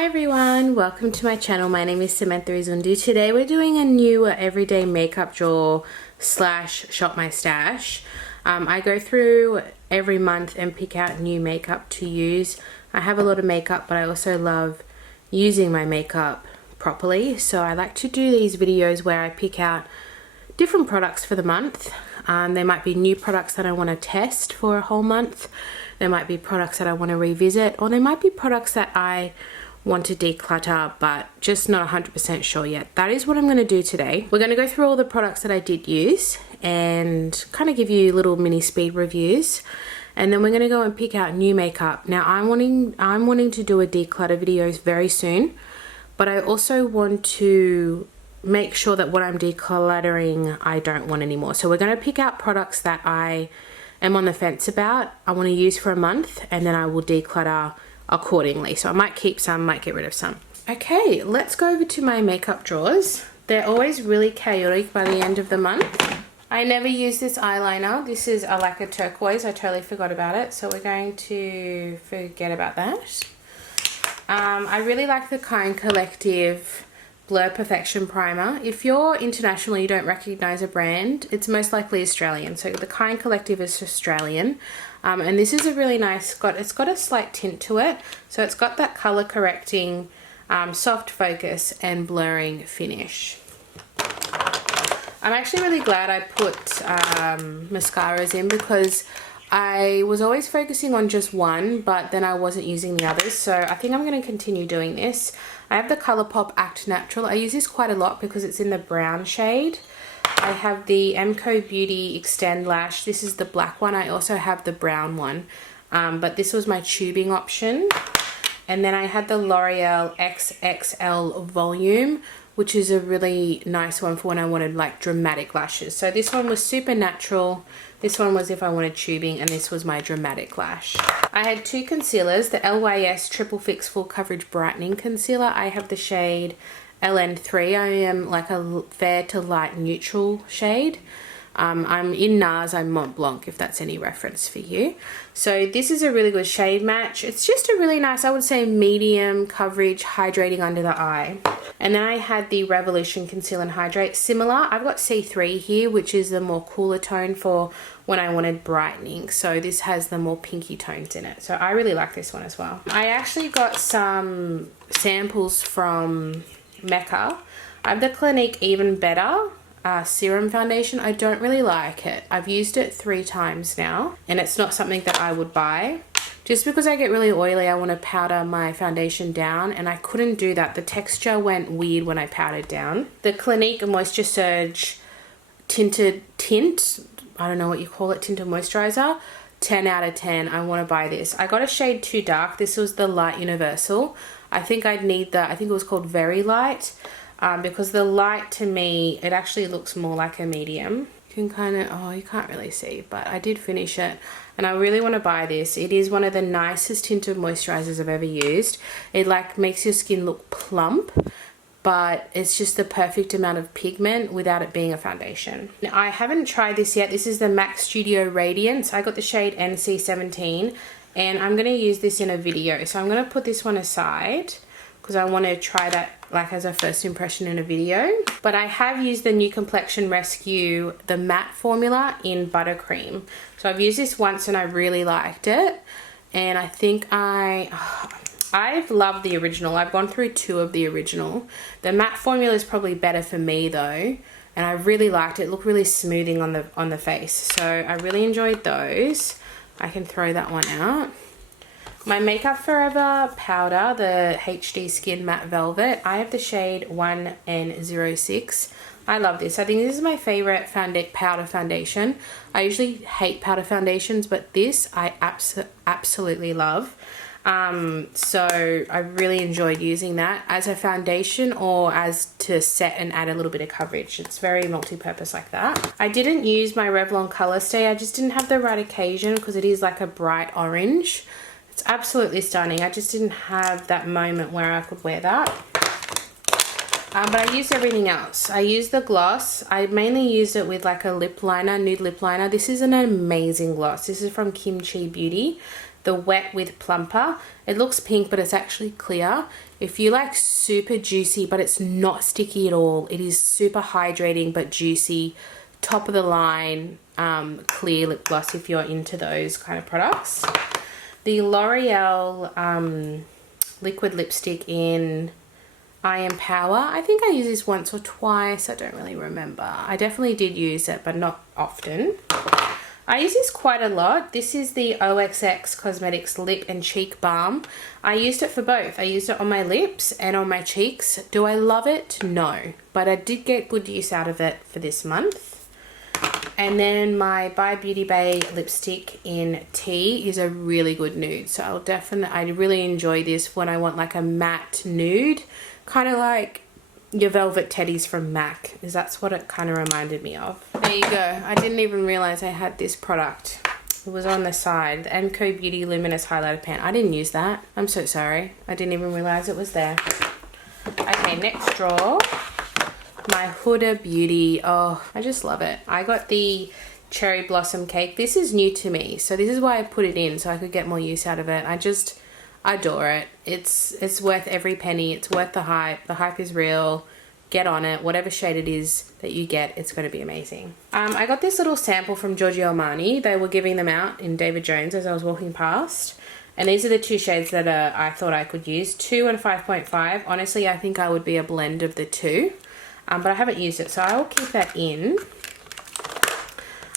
Hi everyone, welcome to my channel. My name is Samantha Izundu. Today we're doing a new everyday makeup drawer slash shop my stash. I go through every month and pick out new makeup to use. I have a lot of makeup, but I also love using my makeup properly. So I like to do these videos where I pick out different products for the month. There might be new products that I want to test for a whole month. There might be products that I want to revisit, or there might be products that I want to declutter but just not 100% sure yet. That is what I'm going to do today. We're going to go through all the products that I did use and kind of give you little mini speed reviews, and then we're going to go and pick out new makeup. Now I'm wanting to do a declutter videos very soon, but I also want to make sure that what I'm decluttering I don't want anymore. So we're going to pick out products that I am on the fence about, I want to use for a month, and then I will declutter accordingly. So I might keep some, might get rid of some. Okay, let's go over to my makeup drawers. They're always really chaotic by the end of the month. I never use this eyeliner. This is like a turquoise. I totally forgot about it. So we're going to forget about that. I really like the Kind Collective Blur Perfection Primer. If you're international and you don't recognize a brand, it's most likely Australian. So the Kind Collective is Australian. And this is a really nice, it's got a slight tint to it. So it's got that color correcting, soft focus and blurring finish. I'm actually really glad I put mascaras in, because I was always focusing on just one, but then I wasn't using the others. So I think I'm going to continue doing this. I have the Colourpop Act Natural. I use this quite a lot because it's in the brown shade. I have the MCO Beauty Extend Lash. This is the black one. I also have the brown one, but this was my tubing option. And then I had the L'Oreal XXL Volume, which is a really nice one for when I wanted like dramatic lashes. So this one was super natural. This one was if I wanted tubing, and this was my dramatic lash. I had two concealers, the LYS Triple Fix Full Coverage Brightening Concealer. I have the shade LN3. I am like a fair to light neutral shade. I'm in NARS, I'm Mont Blanc, if that's any reference for you. So this is a really good shade match. It's just a really nice, I would say, medium coverage, hydrating under the eye. And then I had the Revolution Conceal and Hydrate. Similar, I've got C3 here, which is the more cooler tone for when I wanted brightening. So this has the more pinky tones in it. So I really like this one as well. I actually got some samples from Mecca. I have the Clinique Even Better serum foundation. I don't really like it. I've used it 3 times now, and it's not something that I would buy. Just because I get really oily, I want to powder my foundation down, and I couldn't do that. The texture went weird when I powdered down. The Clinique Moisture Surge Tinted Tint, I don't know what you call it, tinted moisturizer, 10 out of 10. I want to buy this. I got a shade too dark. This was the Light Universal. I think I'd need the, I think it was called Very Light, because the light, to me, it actually looks more like a medium. You can kind of, oh, you can't really see, but I did finish it, and I really want to buy this. It is one of the nicest tinted moisturizers I've ever used. It like makes your skin look plump, but it's just the perfect amount of pigment without it being a foundation. Now, I haven't tried this yet. This is the MAC Studio Radiance. I got the shade NC17, and I'm going to use this in a video. So I'm going to put this one aside because I want to try that like as a first impression in a video. But I have used the New Complexion Rescue, the matte formula in Buttercream. So I've used this once and I really liked it. And I think I've loved the original. I've gone through 2 of the original. The matte formula is probably better for me though, and I really liked it. It looked really smoothing on the face. So I really enjoyed those. I can throw that one out. My Makeup Forever powder, the HD Skin Matte Velvet, I have the shade 1N06. I love this. I think this is my favorite powder foundation. I usually hate powder foundations, but this I absolutely love. So I really enjoyed using that as a foundation or as to set and add a little bit of coverage. It's very multi-purpose like that. I didn't use my Revlon Color Stay. I just didn't have the right occasion because it is like a bright orange. It's absolutely stunning. I just didn't have that moment where I could wear that. But I used everything else. I used the gloss. I mainly used it with like a lip liner, nude lip liner. This is an amazing gloss. This is from Kimchi Beauty. the Wet with Plumper. It looks pink, but it's actually clear. If you like super juicy, but it's not sticky at all, it is super hydrating but juicy, top of the line, clear lip gloss if you're into those kind of products. The L'Oreal liquid lipstick in I Empower. I think I used this once or twice. I don't really remember. I definitely did use it, but not often. I use this quite a lot. This is the OXX Cosmetics Lip and Cheek Balm. I used it for both. I used it on my lips and on my cheeks. Do I love it? No. But I did get good use out of it for this month. And then my By Beauty Bay lipstick in Tea is a really good nude. So I really enjoy this when I want like a matte nude. Kind of like your Velvet Teddies from MAC, is that's what it kind of reminded me of. There you go. I didn't even realize I had this product. It was on the side, the MCO Beauty Luminous Highlighter Pen. I didn't use that. I'm so sorry. I didn't even realize it was there. Okay, next drawer. My Huda Beauty. Oh, I just love it. I got the Cherry Blossom Cake. This is new to me, so this is why I put it in, so I could get more use out of it. I just adore it. It's worth every penny. It's worth the hype. The hype is real. Get on it. Whatever shade it is that you get, it's going to be amazing. I got this little sample from Giorgio Armani. They were giving them out in David Jones as I was walking past. And these are the two shades that I thought I could use. 2 and 5.5. Honestly, I think I would be a blend of the two. But I haven't used it, so I will keep that in.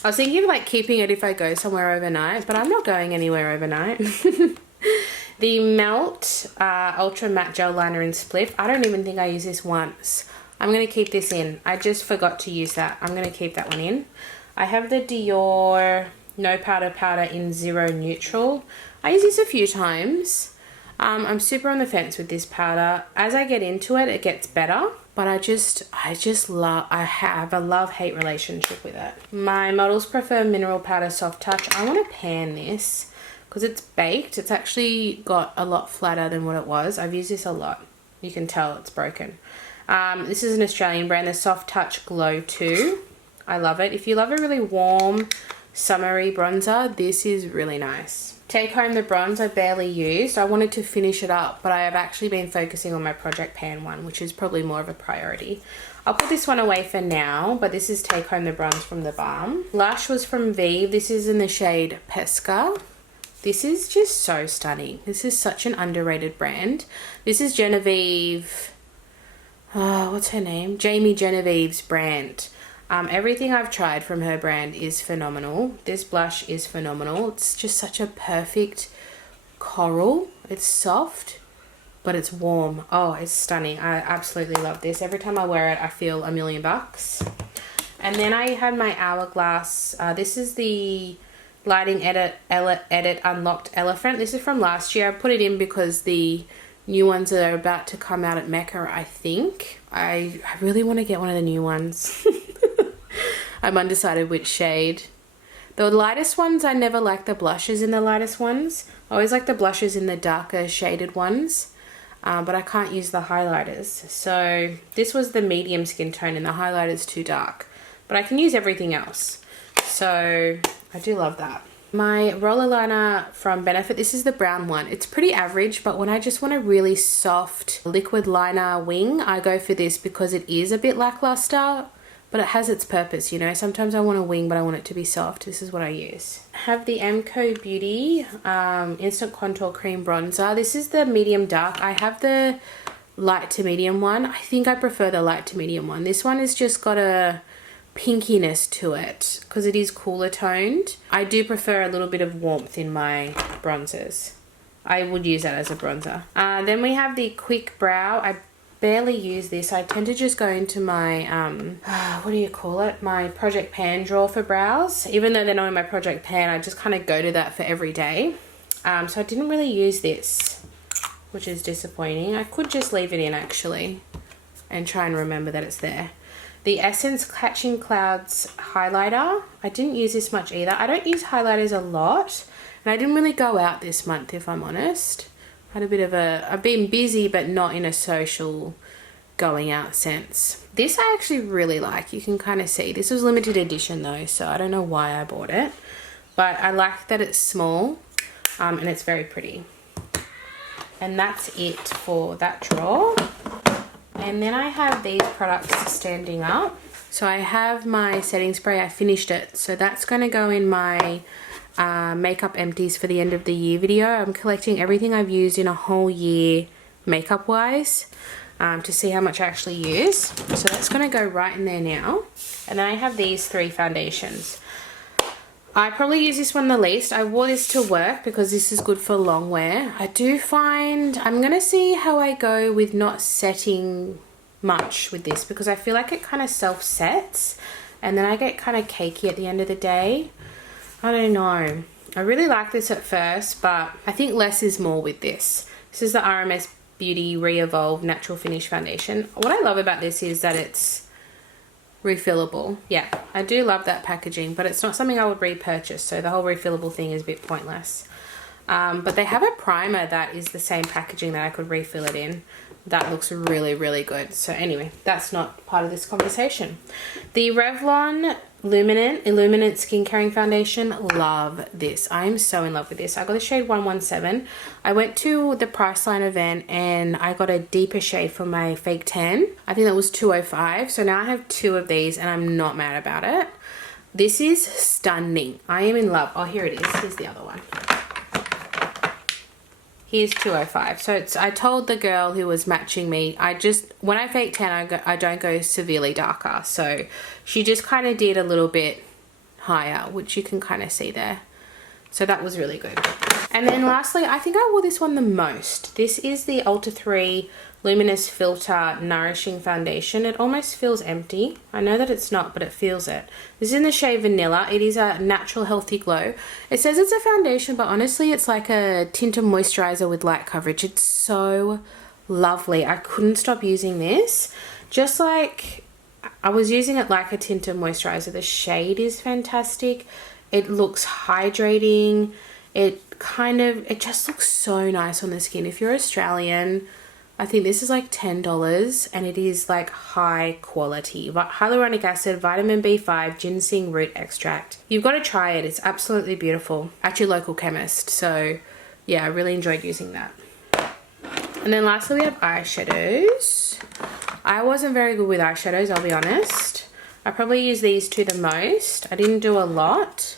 I was thinking of like keeping it if I go somewhere overnight, but I'm not going anywhere overnight. The Melt Ultra Matte Gel Liner in Spliff. I don't even think I used this once. I'm going to keep this in. I just forgot to use that. I'm going to keep that one in. I have the Dior No Powder in Zero Neutral. I use this a few times. I'm super on the fence with this powder. As I get into it, it gets better. But I have a love-hate relationship with it. My Models Prefer Mineral Powder Soft Touch. I want to pan this because it's baked. It's actually got a lot flatter than what it was. I've used this a lot. You can tell it's broken. This is an Australian brand, the Soft Touch Glow 2. I love it. If you love a really warm, summery bronzer, this is really nice. Take Home the Bronze I barely used. I wanted to finish it up, but I have actually been focusing on my Project Pan one, which is probably more of a priority. I'll put this one away for now, but this is Take Home the Bronze from the Balm. Lush was from Vive. This is in the shade Pesca. This is just so stunning. This is such an underrated brand. This is Genevieve, what's her name? Jamie Genevieve's brand. Everything I've tried from her brand is phenomenal. This blush is phenomenal. It's just such a perfect coral. It's soft, but it's warm. Oh, it's stunning. I absolutely love this. Every time I wear it, I feel $1,000,000. And then I had my Hourglass. This is the Lighting Edit Unlocked Elephant. This is from last year. I put it in because the new ones that are about to come out at Mecca, I think. I really want to get one of the new ones. I'm undecided which shade. The lightest ones, I never like the blushes in the lightest ones. I always like the blushes in the darker shaded ones. But I can't use the highlighters. So this was the medium skin tone and the highlighter's too dark. But I can use everything else. So I do love that. My roller liner from Benefit, this is the brown one. It's pretty average, but when I just want a really soft liquid liner wing, I go for this because it is a bit lackluster, but it has its purpose, you know. Sometimes I want a wing, but I want it to be soft. This is what I use. I have the MCO Beauty Instant Contour Cream Bronzer. This is the medium dark. I have the light to medium one. I think I prefer the light to medium one. This one has just got a pinkiness to it because it is cooler toned. I do prefer a little bit of warmth in my bronzers. I would use that as a bronzer. Then we have the Quick Brow. I barely use this. I tend to just go into my what do you call it, my Project Pan drawer for brows. Even though they're not in my Project Pan, I just kind of go to that for every day. So I didn't really use this, which is disappointing. I could just leave it in actually and try and remember that it's there. The Essence Catching Clouds highlighter. I didn't use this much either. I don't use highlighters a lot, and I didn't really go out this month, if I'm honest. I had a bit of I've been busy, but not in a social going out sense. This I actually really like. You can kind of see. This was limited edition though, so I don't know why I bought it, but I like that it's small. and it's very pretty. And that's it for that drawer. And then I have these products standing up. So I have my setting spray, I finished it. So that's going to go in my makeup empties for the end of the year video. I'm collecting everything I've used in a whole year makeup wise to see how much I actually use. So that's going to go right in there now. And then I have these 3 foundations. I probably use this one the least. I wore this to work because this is good for long wear. I do find I'm going to see how I go with not setting much with this, because I feel like it kind of self-sets and then I get kind of cakey at the end of the day. I don't know. I really like this at first, but I think less is more with this. This is the RMS Beauty Re-Evolve Natural Finish Foundation. What I love about this is that it's refillable. Yeah, I do love that packaging, but it's not something I would repurchase, so the whole refillable thing is a bit pointless. But they have a primer that is the same packaging that I could refill it in. That looks really, really good. So anyway, that's not part of this conversation. The Revlon Illuminant Skin Caring Foundation. Love this. I am so in love with this. I got the shade 117. I went to the Priceline event and I got a deeper shade for my fake tan. I think that was 205. So now I have 2 of these and I'm not mad about it. This is stunning. I am in love. Oh, here it is. Here's the other one. Here's 205. So it's, I told the girl who was matching me, when I fake tan, I don't go severely darker. So she just kind of did a little bit higher, which you can kind of see there. So that was really good. And then lastly, I think I wore this one the most. This is the Ultra 3 Luminous Filter Nourishing Foundation. It almost feels empty. I know that it's not, but it feels it. This is in the shade Vanilla. It is a natural healthy glow. It says it's a foundation, but honestly it's like a tinted moisturizer with light coverage. It's so lovely. I couldn't stop using this. Just like I was using it like a tinted moisturizer. The shade is fantastic. It looks hydrating. It just looks so nice on the skin. If you're Australian, I think this is like $10 and it is like high quality. Hyaluronic acid, vitamin B5, ginseng root extract. You've got to try it. It's absolutely beautiful. At your local chemist. So yeah, I really enjoyed using that. And then lastly we have eyeshadows. I wasn't very good with eyeshadows, I'll be honest. I probably use these 2 the most. I didn't do a lot.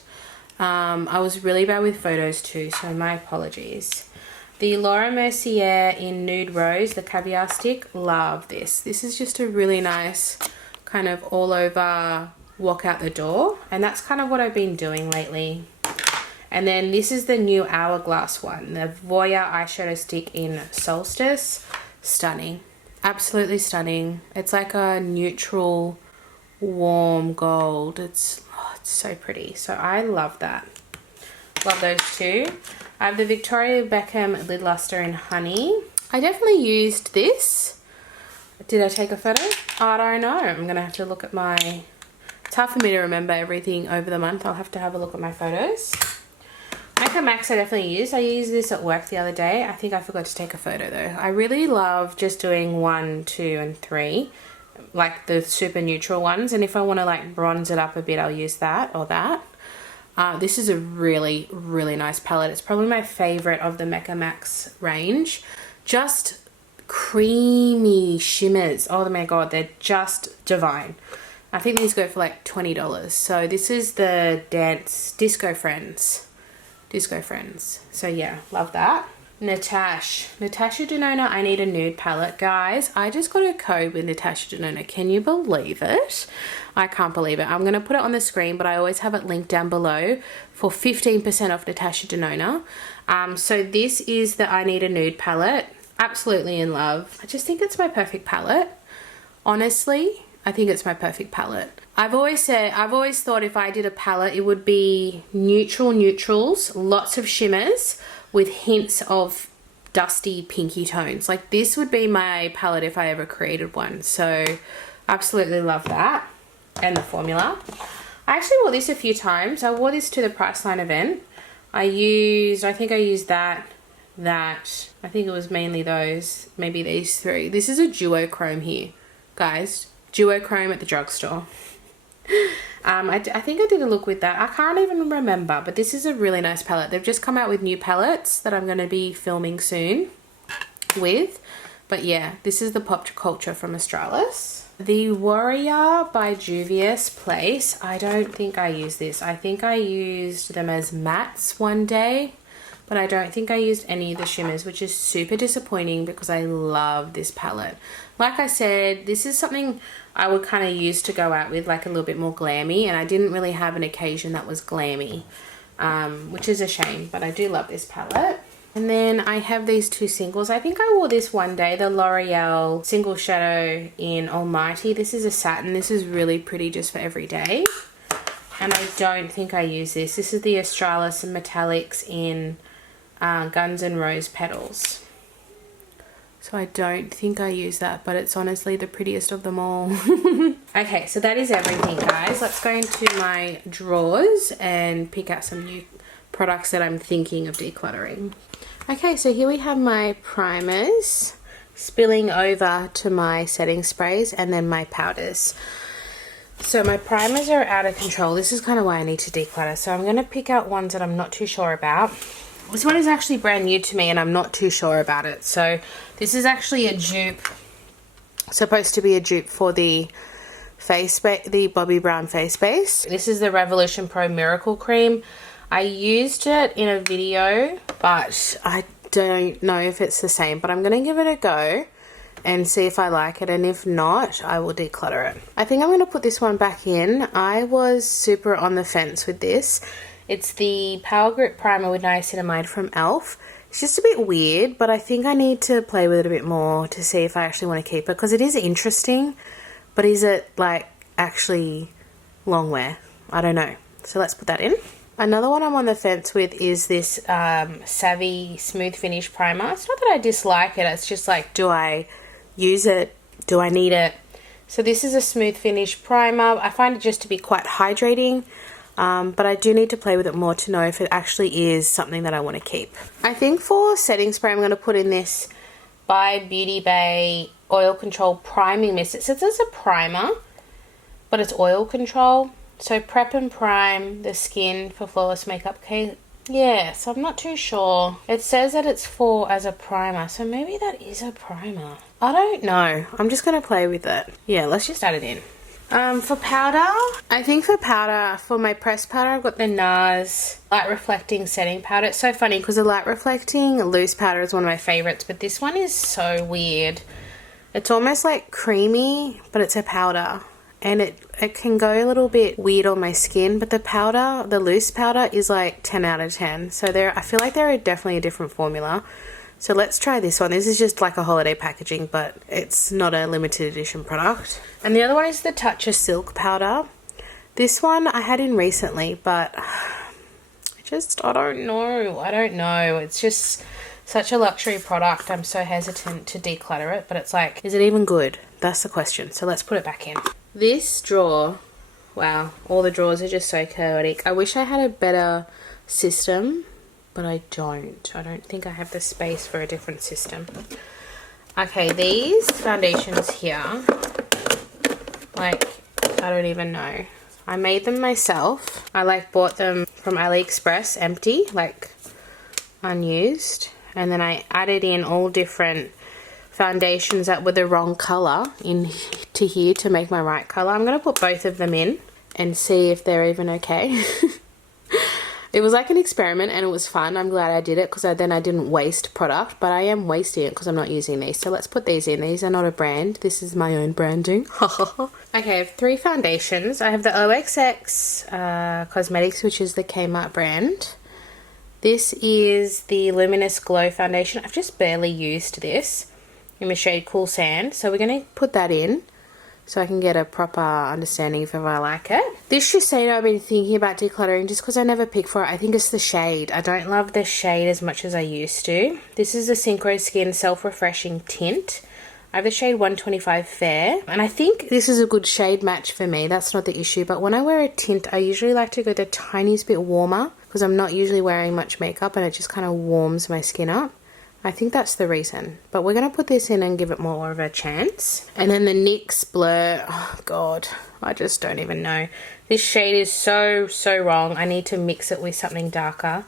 I was really bad with photos too, so my apologies. The Laura Mercier in Nude Rose, the Caviar Stick. Love this. This is just a really nice kind of all over walk out the door. And that's kind of what I've been doing lately. And then this is the new Hourglass one. The Voya eyeshadow stick in Solstice. Stunning. Absolutely stunning. It's like a neutral, warm gold. It's so pretty. So I love that. Love those 2. I have the Victoria Beckham Lid Luster in Honey. I definitely used this. Did I take a photo? I don't know. I'm going to have to look at my... It's hard for me to remember everything over the month. I'll have to have a look at my photos. Makeup Max I definitely used. I used this at work the other day. I think I forgot to take a photo though. I really love just doing 1, 2 and 3. Like the super neutral ones. And if I want to like bronze it up a bit, I'll use that or that. This is a really, really nice palette. It's probably my favorite of the Makeup Max range. Just creamy shimmers. Oh my god, they're just divine. I think these go for like $20. So this is the Disco Friends. So yeah, love that. Natasha Denona I Need a Nude palette. Guys, I just got a code with Natasha Denona. Can you believe it? I can't believe it. I'm going to put it on the screen, but I always have it linked down below for 15% off Natasha Denona. So this is the I Need a Nude palette. Absolutely in love. I just think it's my perfect palette. Honestly, I think it's my perfect palette. I've always thought if I did a palette, it would be neutrals, lots of shimmers, with hints of dusty pinky tones. Like this would be my palette if I ever created one. So absolutely love that. And the formula. I actually wore this a few times. I wore this to the Priceline event. I think I used that. I think it was mainly those, maybe these 3. This is a duochrome here, guys. Duochrome at the drugstore. I think I did a look with that. I can't even remember, but this is a really nice palette. They've just come out with new palettes that I'm going to be filming soon with. But yeah, this is the Pop Culture from Australis. The Warrior by Juvia's Place. I don't think I used this. I think I used them as mattes one day, but I don't think I used any of the shimmers, which is super disappointing because I love this palette. Like I said, this is something I would kind of use to go out with, like a little bit more glammy, and I didn't really have an occasion that was glammy, which is a shame, but I do love this palette. And then I have these two singles. I think I wore this one day, the L'Oreal Single Shadow in Almighty. This is a satin. This is really pretty just for every day. And I don't think I use this. This is the Australis Metallics in Guns N' Rose Petals. So I don't think I use that, but it's honestly the prettiest of them all. Okay, so that is everything, guys. Let's go into my drawers and pick out some new products that I'm thinking of decluttering. Okay, so here we have my primers spilling over to my setting sprays and then my powders. So my primers are out of control. This is kind of why I need to declutter. So I'm going to pick out ones that I'm not too sure about. This one is actually brand new to me and I'm not too sure about it. So this is actually a dupe, supposed to be a dupe for the the Bobbi Brown face base. This is the Revolution Pro Miracle Cream. I used it in a video, but I don't know if it's the same, but I'm going to give it a go and see if I like it, and if not, I will declutter it. I think I'm going to put this one back in. I was super on the fence with this. It's the Power Grip Primer with Niacinamide from e.l.f. It's just a bit weird, but I think I need to play with it a bit more to see if I actually want to keep it, because it is interesting, but is it like actually long wear? I don't know. So let's put that in. Another one I'm on the fence with is this Savvy Smooth Finish Primer. It's not that I dislike it, it's just like, do I use it? Do I need it? So this is a Smooth Finish Primer. I find it just to be quite hydrating, but I do need to play with it more to know if it actually is something that I want to keep. I think for setting spray, I'm going to put in this by Beauty Bay Oil Control Priming Mist. It says it's a primer, but it's oil control. So prep and prime the skin for flawless makeup. Okay, yeah, so I'm not too sure. It says that it's as a primer, so maybe that is a primer. I don't know. I'm just going to play with it. Yeah, let's just add it in. For powder, I think for my pressed powder, I've got the NARS Light Reflecting Setting Powder. It's so funny because the Light Reflecting Loose Powder is one of my favorites, but this one is so weird. It's almost like creamy, but it's a powder. And it can go a little bit weird on my skin, but the powder, the loose powder, is like 10 out of 10. So I feel like they're definitely a different formula. So let's try this one. This is just like a holiday packaging, but it's not a limited edition product. And the other one is the Touch of Silk powder. This one I had in recently, but I don't know. It's just such a luxury product. I'm so hesitant to declutter it, but it's like, is it even good? That's the question. So let's put it back in. This drawer, wow, all the drawers are just so chaotic. I wish I had a better system, but I don't. I don't think I have the space for a different system. Okay, these foundations here, like, I don't even know. I made them myself. I bought them from AliExpress empty, like unused, and then I added in all different foundations that were the wrong color into here to make my right color. I'm going to put both of them in and see if they're even okay. It was like an experiment and it was fun. I'm glad I did it because then I didn't waste product, but I am wasting it because I'm not using these. So let's put these in. These are not a brand. This is my own branding. Okay, I have 3 foundations. I have the OXX Cosmetics, which is the Kmart brand. This is the Luminous Glow foundation. I've just barely used this in the shade Cool Sand. So we're going to put that in so I can get a proper understanding if I like it. This Shiseido I've been thinking about decluttering just because I never pick for it. I think it's the shade. I don't love the shade as much as I used to. This is the Synchro Skin Self-Refreshing Tint. I have the shade 125 Fair, and I think this is a good shade match for me. That's not the issue, but when I wear a tint, I usually like to go the tiniest bit warmer because I'm not usually wearing much makeup and it just kind of warms my skin up. I think that's the reason. But we're going to put this in and give it more of a chance. And then the NYX Blur. Oh, God. I just don't even know. This shade is so wrong. I need to mix it with something darker.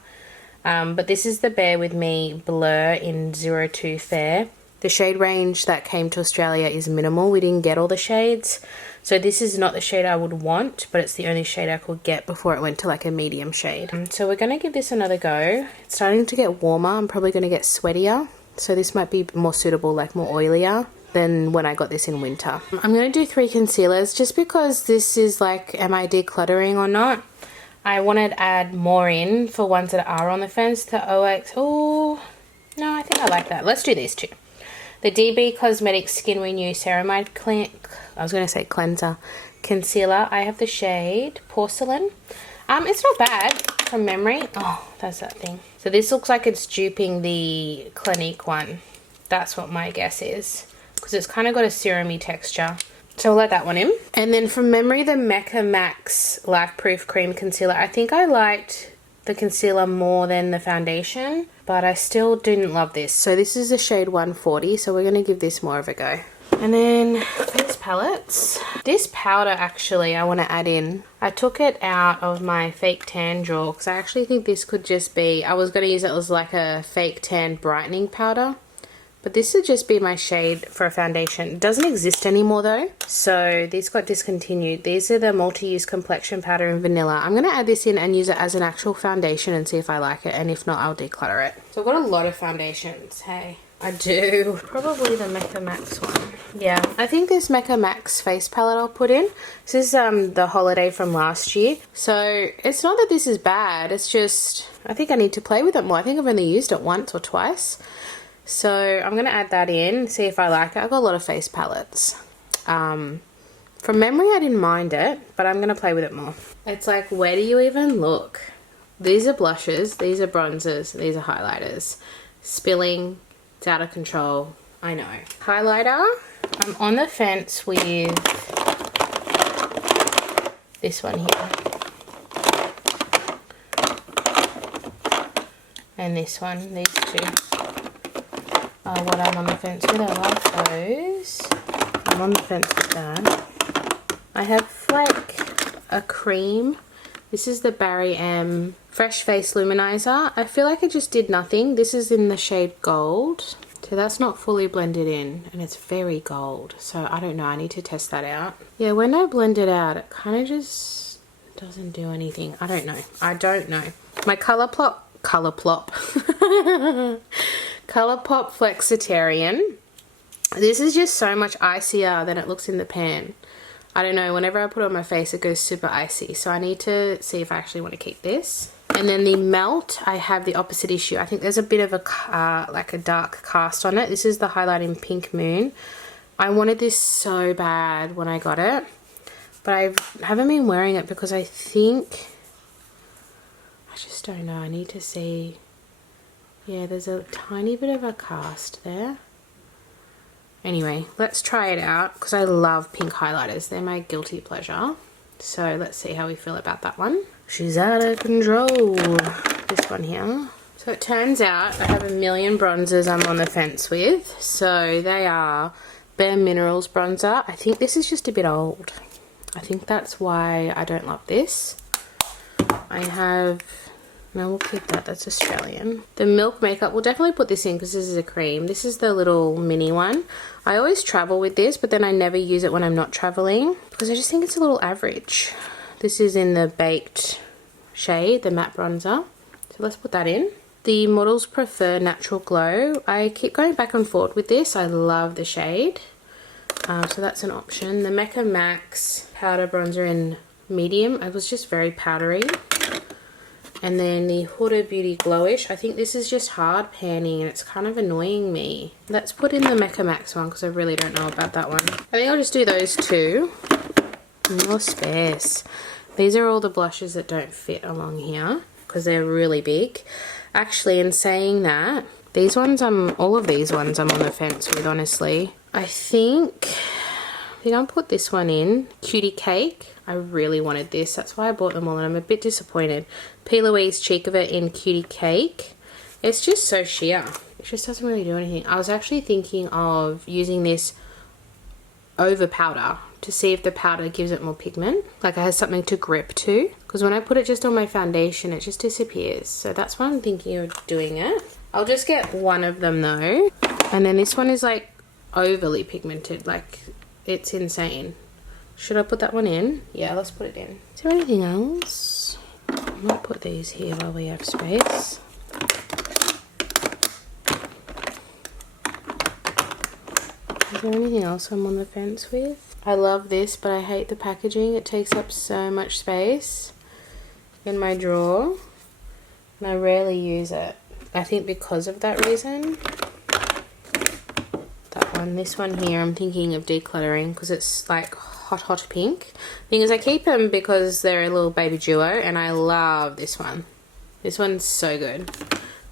But this is the Bear With Me Blur in 02 Fair. The shade range that came to Australia is minimal. We didn't get all the shades. So this is not the shade I would want, but it's the only shade I could get before it went to like a medium shade. So we're going to give this another go. It's starting to get warmer. I'm probably going to get sweatier. So this might be more suitable, like more oilier than when I got this in winter. I'm going to do 3 concealers just because this is like, am I decluttering or not? I wanted to add more in for ones that are on the fence. The OX, oh, no, I think I like that. Let's do these 2. The DB Cosmetics Skin Renew Ceramide Cleanser Concealer. I have the shade Porcelain. It's not bad from memory. Oh, that's that thing. So this looks like it's duping the Clinique one. That's what my guess is. Because it's kind of got a serum-y texture. So we'll let that one in. And then from memory, the Mecca Max Life Proof Cream Concealer. I think I liked the concealer more than the foundation, but I still didn't love this. So this is the shade 140, so we're going to give this more of a go. And then face palettes. This powder actually I want to add in. I took it out of my fake tan drawer because I actually think this could just be, I was going to use it as like a fake tan brightening powder. But this would just be my shade for a foundation. It doesn't exist anymore though. So these got discontinued. These are the multi-use complexion powder in vanilla. I'm going to add this in and use it as an actual foundation and see if I like it. And if not, I'll declutter it. So I've got a lot of foundations. Hey, I do. Probably the Mecca Max one. Yeah, I think this Mecca Max face palette I'll put in. This is the holiday from last year. So it's not that this is bad. It's just, I think I need to play with it more. I think I've only used it once or twice. So I'm going to add that in, see if I like it. I've got a lot of face palettes. From memory, I didn't mind it, but I'm going to play with it more. It's like, where do you even look? These are blushes, these are bronzers, these are highlighters. Spilling, it's out of control, I know. Highlighter, I'm on the fence with this one here. And this one, these 2. What I'm on the fence with. I love those. I'm on the fence with that. I have like a cream. This is the Barry M Fresh Face Luminizer. I feel like it just did nothing. This is in the shade Gold. So that's not fully blended in and it's very gold. So I don't know. I need to test that out. Yeah, when I blend it out, it kind of just doesn't do anything. I don't know. I don't know. My Colourpop Flexitarian. This is just so much icier than it looks in the pan. I don't know, whenever I put it on my face it goes super icy, so I need to see if I actually want to keep this. And then the Melt, I have the opposite issue. I think there's a bit of a like a dark cast on it. This is the highlighting Pink Moon. I wanted this so bad when I got it, but I haven't been wearing it because I think, I just don't know, I need to see. Yeah, there's a tiny bit of a cast there. Anyway, let's try it out because I love pink highlighters. They're my guilty pleasure. So let's see how we feel about that one. She's out of control. This one here. So it turns out I have a million bronzers I'm on the fence with. So they are Bare Minerals bronzer. I think this is just a bit old. I think that's why I don't love this. I have... No, we'll keep that. That's Australian. The Milk Makeup, we'll definitely put this in because this is a cream. This is the little mini one. I always travel with this, but then I never use it when I'm not traveling because I just think it's a little average. This is in the Baked shade, the matte bronzer. So let's put that in. The Models Prefer Natural Glow. I keep going back and forth with this. I love the shade. So that's an option. The Mecca Max Powder Bronzer in medium. It was just very powdery. And then the Huda Beauty Glowish. I think this is just hard panning and it's kind of annoying me. Let's put in the Mecca Max one because I really don't know about that one. I think I'll just do those 2. More space. These are all the blushes that don't fit along here because they're really big. Actually, in saying that, these ones, all of these ones I'm on the fence with, honestly. I think I'll put this one in. Cutie Cake. I really wanted this. That's why I bought them all and I'm a bit disappointed. P. Louise Cheek of It in Cutie Cake. It's just so sheer. It just doesn't really do anything. I was actually thinking of using this over powder to see if the powder gives it more pigment, like it has something to grip to, because when I put it just on my foundation it just disappears. So that's why I'm thinking of doing it. I'll just get one of them though, and then this one is like overly pigmented, like it's insane. Should I put that one in? Yeah, let's put it in. Is there anything else? I might put these here while we have space. Is there anything else I'm on the fence with? I love this, but I hate the packaging. It takes up so much space in my drawer, and I rarely use it. I think because of that reason. That one. This one here I'm thinking of decluttering because it's like hot pink. Thing is, I keep them because they're a little baby duo, and I love this one. This one's so good.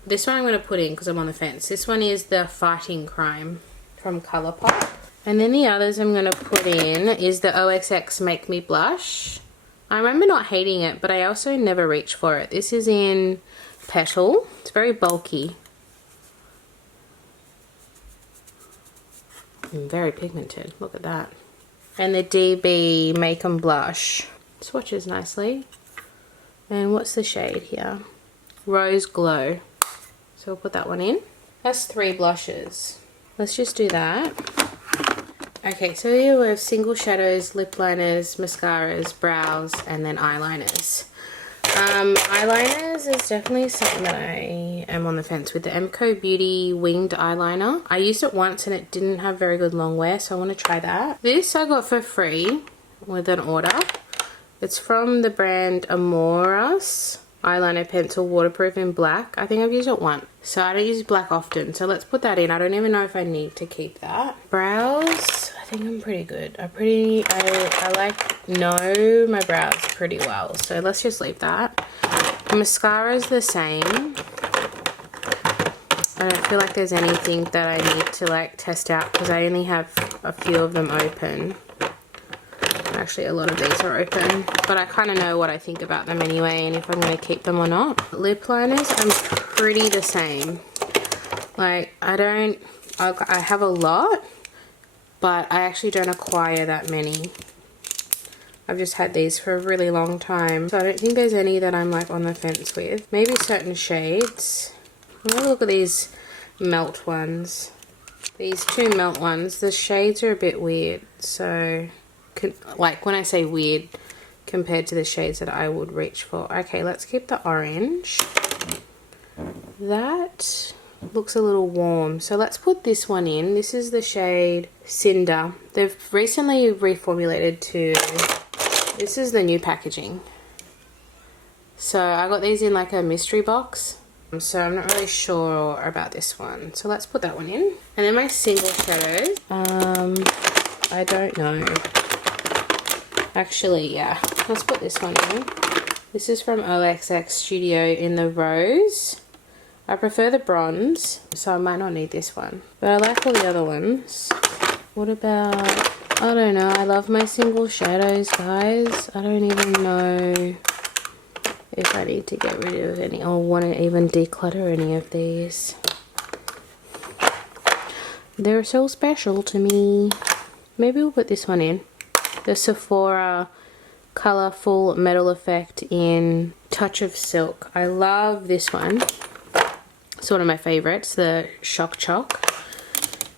This one I'm going to put in because I'm on the fence. This one is the Fighting Crime from Colourpop. And then the others I'm going to put in is the OXX Make Me Blush. I remember not hating it, but I also never reach for it. This is in Petal. It's very bulky. And very pigmented. Look at that. And the DB Make 'em Blush. Swatches nicely. And what's the shade here? Rose Glow. So we'll put that one in. That's 3 blushes. Let's just do that. Okay, so here we have single shadows, lip liners, mascaras, brows, and then eyeliners. Eyeliners is definitely something that I am on the fence with. The Emco Beauty Winged Eyeliner. I used it once and it didn't have very good long wear, so I want to try that. This I got for free with an order. It's from the brand Amoras. Eyeliner pencil, waterproof in black. I think I've used it once, so I don't use black often, so let's put that in. I don't even know if I need to keep that. Brows, I think I'm pretty good. I like know my brows pretty well, so let's just leave that. Mascara is the same. I don't feel like there's anything that I need to like test out because I only have a few of them open. Actually, a lot of these are open, but I kind of know what I think about them anyway and if I'm going to keep them or not. Lip liners, I'm pretty the same. Like, I have a lot, but I actually don't acquire that many. I've just had these for a really long time, so I don't think there's any that I'm like on the fence with. Maybe certain shades. I'm gonna look at these melt ones. These 2 melt ones, the shades are a bit weird, so like when I say weird compared to the shades that I would reach for. Okay, let's keep the orange. That looks a little warm, so let's put this one in. This is the shade Cinder. They've recently reformulated to, this is the new packaging. So I got these in like a mystery box, so I'm not really sure about this one, so let's put that one in. And then my single shadows, I don't know. Actually, yeah, let's put this one in. This is from OXX Studio in the Rose. I prefer the bronze, so I might not need this one. But I like all the other ones. What about, I don't know, I love my single shadows, guys. I don't even know if I need to get rid of any or want to even declutter any of these. They're so special to me. Maybe we'll put this one in. The Sephora Colourful Metal Effect in Touch of Silk. I love this one. It's one of my favorites, the Shock Choc.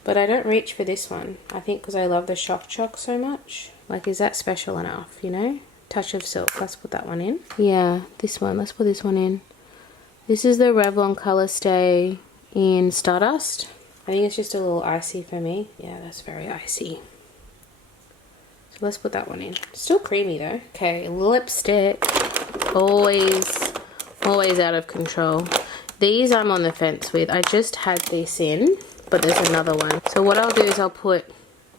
But I don't reach for this one. I think because I love the Shock Choc so much. Like, is that special enough, you know? Touch of Silk. Let's put that one in. Yeah, this one. Let's put this one in. This is the Revlon Color Stay in Stardust. I think it's just a little icy for me. Yeah, that's very icy. Let's put that one in. Still creamy though. Okay, lipstick. Always out of control. These I'm on the fence with. I just had this in, but there's another one. So what I'll do is I'll put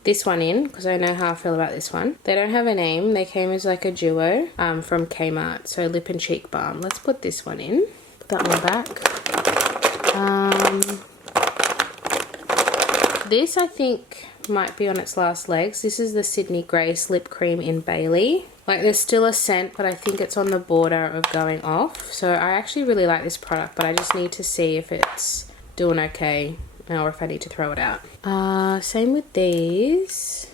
this one in because I know how I feel about this one. They don't have a name. They came as like a duo from Kmart. So Lip and Cheek Balm. Let's put this one in. Put that one back. This I think might be on its last legs. This is the Sydney Grace Lip Cream in Bailey. Like, there's still a scent, but I think it's on the border of going off. So I actually really like this product, but I just need to see if it's doing okay, or if I need to throw it out. Same with these.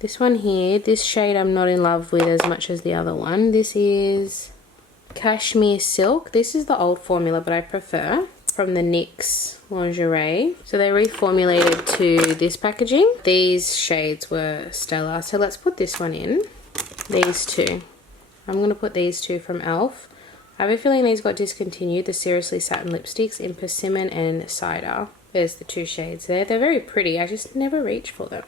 This one here, this shade I'm not in love with as much as the other one. This is Cashmere Silk. This is the old formula, but I prefer, from the NYX lingerie. So they reformulated to this packaging. These shades were stellar. So let's put this one in. These two. I'm going to put these two from e.l.f. I have a feeling these got discontinued. The Seriously Satin lipsticks in Persimmon and Cider. There's the two shades there. They're very pretty. I just never reach for them.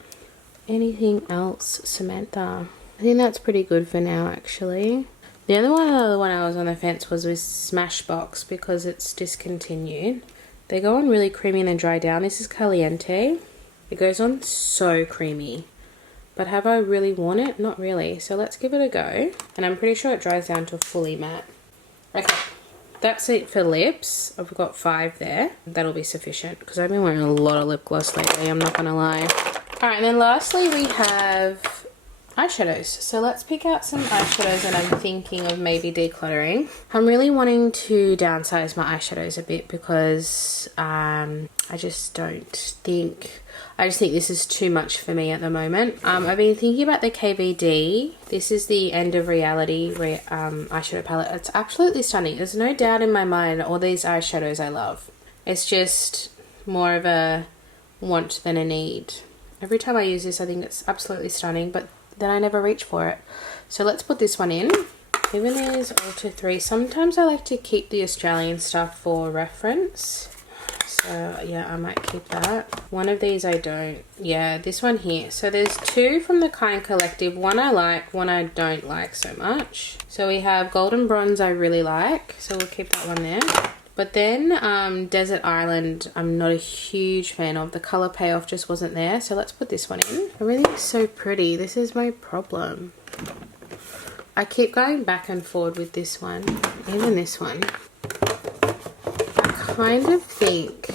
Anything else, Samantha? I think that's pretty good for now, actually. The other one I was on the fence was with Smashbox because it's discontinued. They go on really creamy and then dry down. This is Caliente. It goes on so creamy. But have I really worn it? Not really. So let's give it a go. And I'm pretty sure it dries down to fully matte. Okay. That's it for lips. I've got 5 there. That'll be sufficient because I've been wearing a lot of lip gloss lately. I'm not going to lie. Alright, and then lastly we have eyeshadows. So let's pick out some eyeshadows that I'm thinking of maybe decluttering. I'm really wanting to downsize my eyeshadows a bit because I just think this is too much for me at the moment. I've been thinking about the KVD. This is the End of Reality eyeshadow palette. It's absolutely stunning. There's no doubt in my mind all these eyeshadows I love. It's just more of a want than a need. Every time I use this I think it's absolutely stunning, but then I never reach for it. So let's put this one in. Even these Ultra 3. Sometimes I like to keep the Australian stuff for reference. So yeah, I might keep that. One of these I don't. Yeah, this one here. So there's 2 from the Kind Collective. One I like, one I don't like so much. So we have Golden Bronze I really like. So we'll keep that one there. But then Desert Island, I'm not a huge fan of. The colour payoff just wasn't there. So let's put this one in. Everything's so pretty. This is my problem. I keep going back and forward with this one. Even this one. I kind of think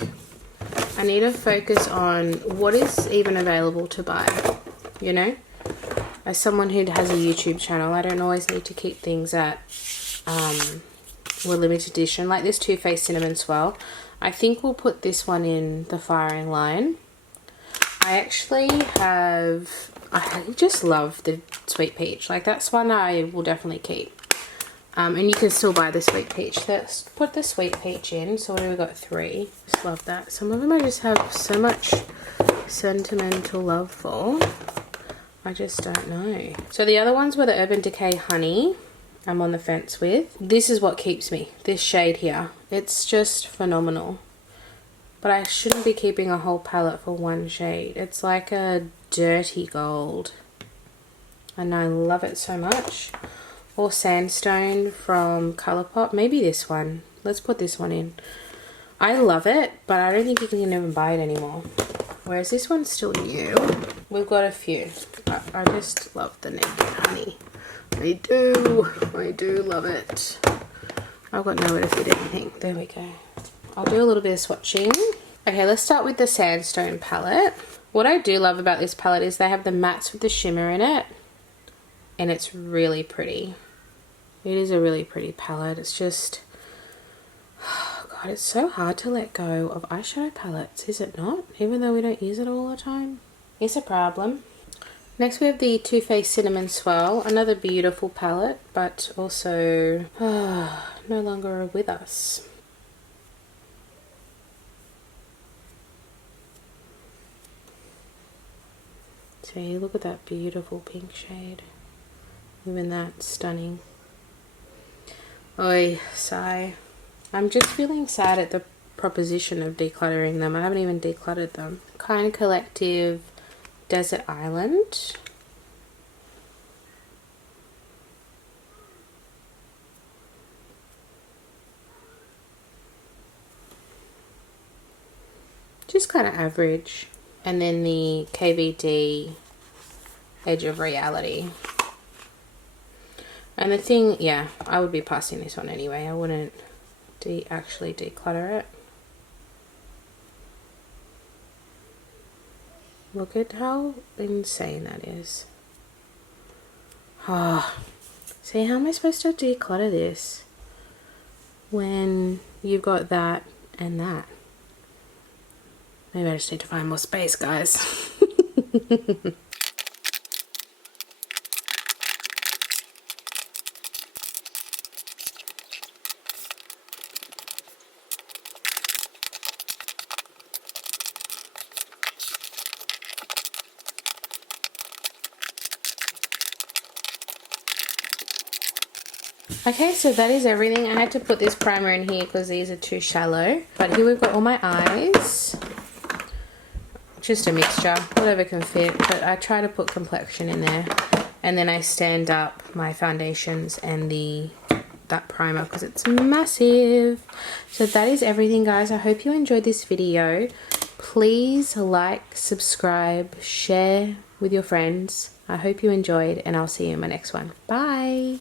I need to focus on what is even available to buy. You know? As someone who has a YouTube channel, I don't always need to keep things at... were limited edition, like this Too Faced Cinnamon Swirl. I think we'll put this one in the firing line. I just love the Sweet Peach. Like that's one I will definitely keep. And you can still buy the Sweet Peach. Let's put the Sweet Peach in. So what do we got? 3. Just love that. Some of them I just have so much sentimental love for. I just don't know. So the other ones were the Urban Decay Honey. I'm on the fence with. This is what keeps me. This shade here. It's just phenomenal. But I shouldn't be keeping a whole palette for one shade. It's like a dirty gold. And I love it so much. Or Sandstone from Colourpop. Maybe this one. Let's put this one in. I love it, but I don't think you can even buy it anymore. Whereas this one's still new. We've got a few. But I just love the Naked Honey. I do love it. I've got nowhere to fit anything. There we go. I'll do a little bit of swatching. Okay, let's start with the Sandstone palette. What I do love about this palette is they have the mattes with the shimmer in it. And it's really pretty. It is a really pretty palette. It's just... Oh God, it's so hard to let go of eyeshadow palettes, is it not? Even though we don't use it all the time. It's a problem. Next we have the Too Faced Cinnamon Swirl, another beautiful palette, but also no longer with us. See, look at that beautiful pink shade. Even that's stunning. Oi, sigh. I'm just feeling sad at the proposition of decluttering them. I haven't even decluttered them. Kind Collective Desert Island. Just kind of average. And then the KVD Edge of Reality. And the thing, yeah, I would be passing this one anyway. I wouldn't actually declutter it. Look at how insane that is. Ah, oh, see, how am I supposed to declutter this when you've got that and that. Maybe I just need to find more space, guys. Okay, so that is everything. I had to put this primer in here because these are too shallow. But here we've got all my eyes. Just a mixture, whatever can fit. But I try to put complexion in there. And then I stand up my foundations and that primer because it's massive. So that is everything, guys. I hope you enjoyed this video. Please like, subscribe, share with your friends. I hope you enjoyed, and I'll see you in my next one. Bye!